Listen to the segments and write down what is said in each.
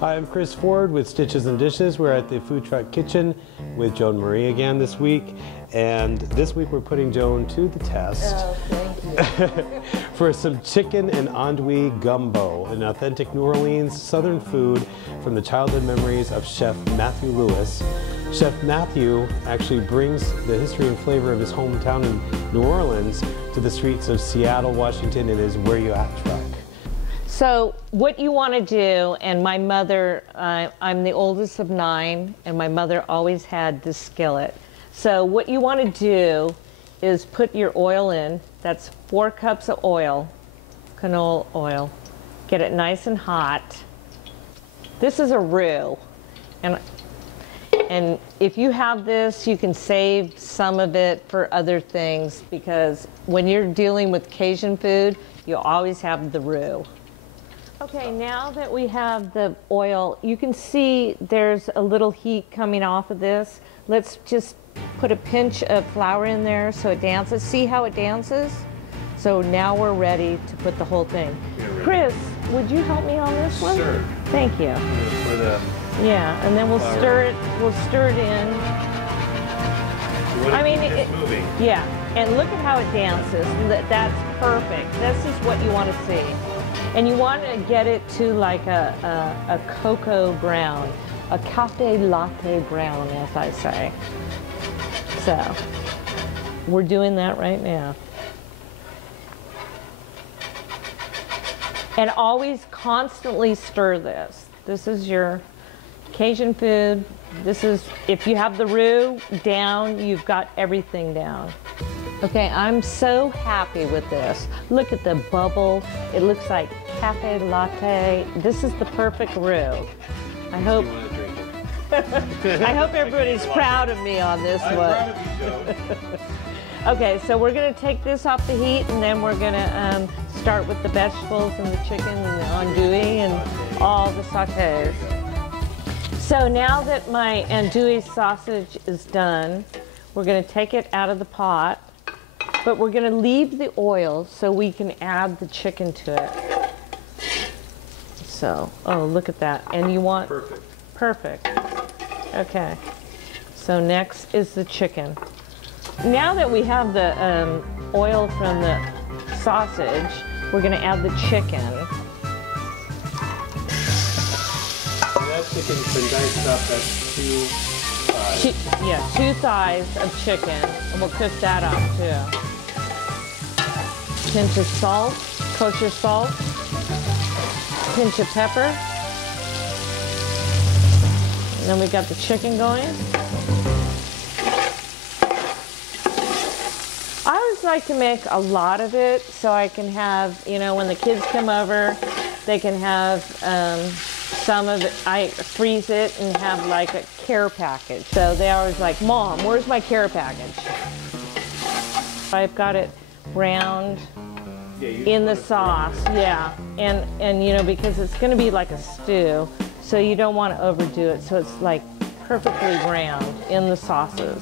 Hi, I'm Chris Ford with Stitches and Dishes. We're at the Food Truck Kitchen with JoanMarie again this week. And this week we're putting Joan to the test. Oh, thank you. For some chicken and andouille gumbo, an authentic New Orleans Southern food from the childhood memories of Chef Matthew Lewis. Chef Matthew actually brings the history and flavor of his hometown in New Orleans to the streets of Seattle, Washington in his Where You At truck. So what you want to do, and my mother, I'm the oldest of 9, and my mother always had this skillet. So what you want to do is put your oil in. That's 4 cups of oil, canola oil. Get it nice and hot. This is a roux. And if you have this, you can save some of it for other things, because when you're dealing with Cajun food, you always have the roux. Okay, now that we have the oil, you can see there's a little heat coming off of this. Let's just put a pinch of flour in there so it dances. See how it dances? So now we're ready to put the whole thing. Chris, would you help me on this one? Sure. Thank you. For the Yeah, and then we'll flour. stir it. We'll stir it in. I mean, moving. Yeah, and look at how it dances. That's perfect. This is what you want to see. And you want to get it to like a cocoa brown, a cafe latte brown, as I say. So, we're doing that right now. And always constantly stir this. This is your Cajun food. This is, if you have the roux down, you've got everything down. Okay, I'm so happy with this. Look at the bubble. It looks like cafe latte. This is the perfect roux. I hope I hope everybody's proud of me on this one. I'm proud of you, Joe. Okay, so we're gonna take this off the heat, and then we're gonna start with the vegetables and the chicken and the andouille and all the sautés. So now that my andouille sausage is done, we're gonna take it out of the pot, but we're gonna leave the oil so we can add the chicken to it. So, oh, look at that. And you want... Perfect. Perfect. Okay. So next is the chicken. Now that we have the oil from the sausage, we're gonna add the chicken. That chicken's been diced up. That's 2 thighs. Yeah, 2 thighs of chicken, and we'll cook that up too. Pinch of salt, kosher salt, pinch of pepper, and then we got the chicken going. I always like to make a lot of it so I can have, you know, when the kids come over, they can have some of it. I freeze it and have like a care package. So they always like, Mom, where's my care package? I've got it browned in the sauce, yeah. And you know, because it's gonna be like a stew, so you don't want to overdo it, so it's like perfectly browned in the sauces.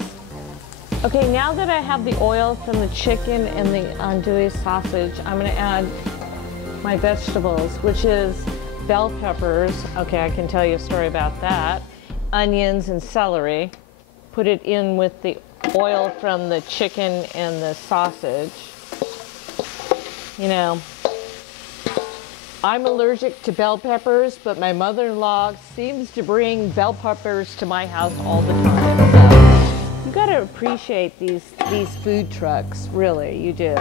Okay, now that I have the oil from the chicken and the andouille sausage, I'm gonna add my vegetables, which is bell peppers. Okay, I can tell you a story about that. Onions and celery. Put it in with the oil from the chicken and the sausage. You know, I'm allergic to bell peppers, but my mother-in-law seems to bring bell peppers to my house all the time. So you gotta appreciate these food trucks, really, you do.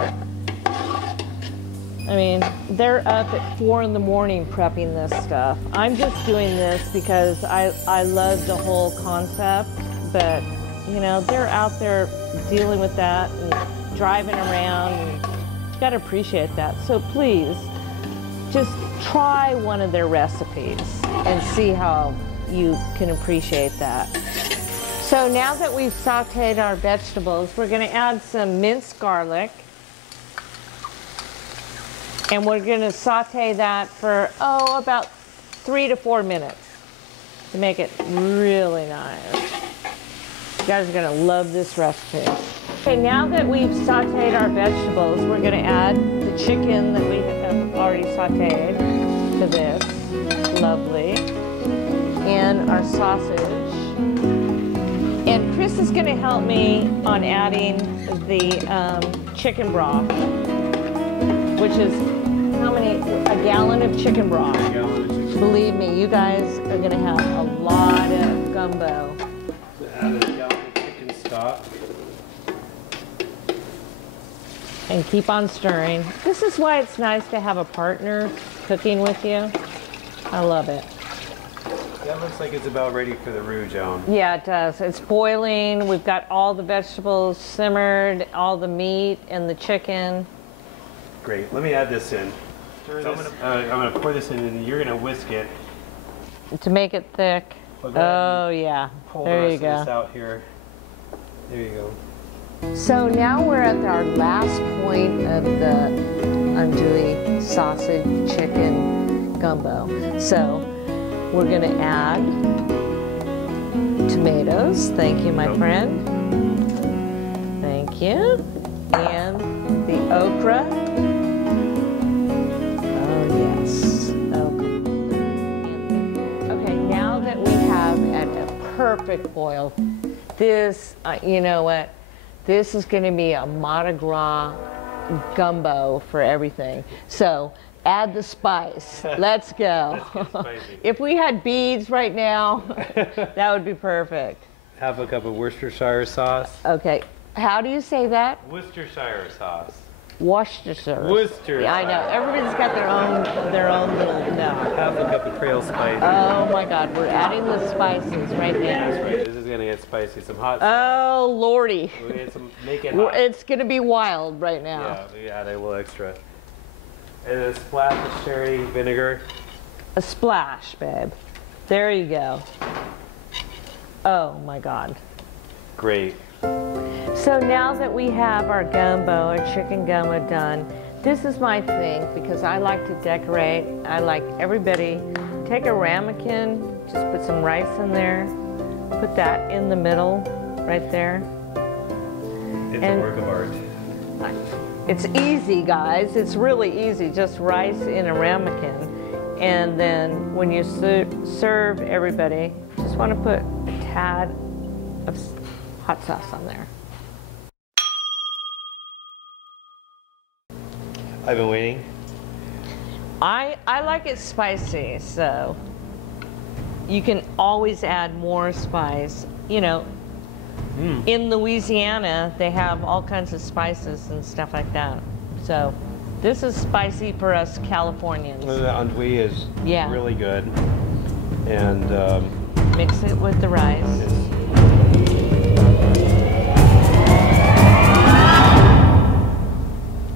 I mean, they're up at 4 in the morning prepping this stuff. I'm just doing this because I love the whole concept, but you know, they're out there dealing with that and driving around, and you gotta appreciate that. So please, just try one of their recipes and see how you can appreciate that. So now that we've sauteed our vegetables, we're gonna add some minced garlic. And we're gonna saute that for, about 3 to 4 minutes to make it really nice. You guys are gonna love this recipe. Okay, now that we've sauteed our vegetables, we're gonna add the chicken that we have already sauteed to this. Lovely. in our sausage. And Chris is going to help me on adding the chicken broth, which is how many? A gallon of chicken broth. A gallon of chicken. Believe me, you guys are going to have a lot of gumbo. Add a gallon of chicken stock. And keep on stirring. This is why it's nice to have a partner cooking with you. I love it. That looks like it's about ready for the roux, Joan. Yeah, it does. It's boiling. We've got all the vegetables simmered, all the meat and the chicken. Great. Let me add this in. So I'm gonna pour this in, and you're gonna whisk it. To make it thick. Oh, yeah. There you go. This out here. There you go. So now we're at our last point of the andouille sausage chicken gumbo. So we're gonna add tomatoes. Thank you, my friend. Thank you. And the okra. Oh, yes. Okay, now that we have at a perfect boil, this, you know what? This is going to be a Mardi Gras gumbo for everything. So add the spice. Let's go. If we had beads right now, that would be perfect. Half a cup of Worcestershire sauce. Okay. How do you say that? Worcestershire sauce. Worcestershire. Worcestershire. Yeah, I know. Everybody's got their own little no. Half a cup of trail spice. Oh my God, we're adding the spices right now. That's right. This is gonna get spicy. Some hot sauce. Oh Lordy. We'll get some, make it hot. It's gonna be wild right now. Yeah, we add a little extra. And a splash of sherry vinegar. A splash, babe. There you go. Oh my God. Great. So now that we have our gumbo, our chicken gumbo done, this is my thing because I like to decorate. I like everybody, take a ramekin, just put some rice in there, put that in the middle, right there. It's a work of art. It's easy, guys. It's really easy, just rice in a ramekin. And then when you serve everybody, just want to put a tad of hot sauce on there. I've been waiting. I like it spicy, so you can always add more spice. You know, in Louisiana, they have all kinds of spices and stuff like that. So this is spicy for us Californians. The andouille is really good. And mix it with the rice.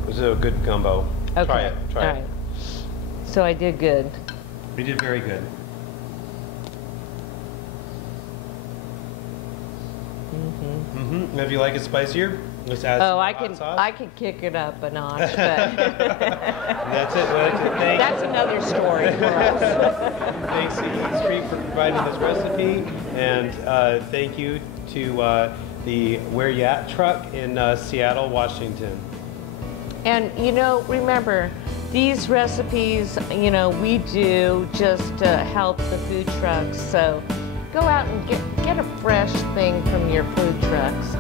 This is a good gumbo. Okay. Try it. Try it. So I did good. We did very good. If you like it spicier, let's add some hot sauce. I could kick it up a notch, but that's it. That's another story for us. Thanks to Eat Street for providing this recipe, and thank you to the Where You At truck in Seattle, Washington. And you know, remember, these recipes, you know, we do just to help the food trucks. So go out and get a fresh thing from your food trucks.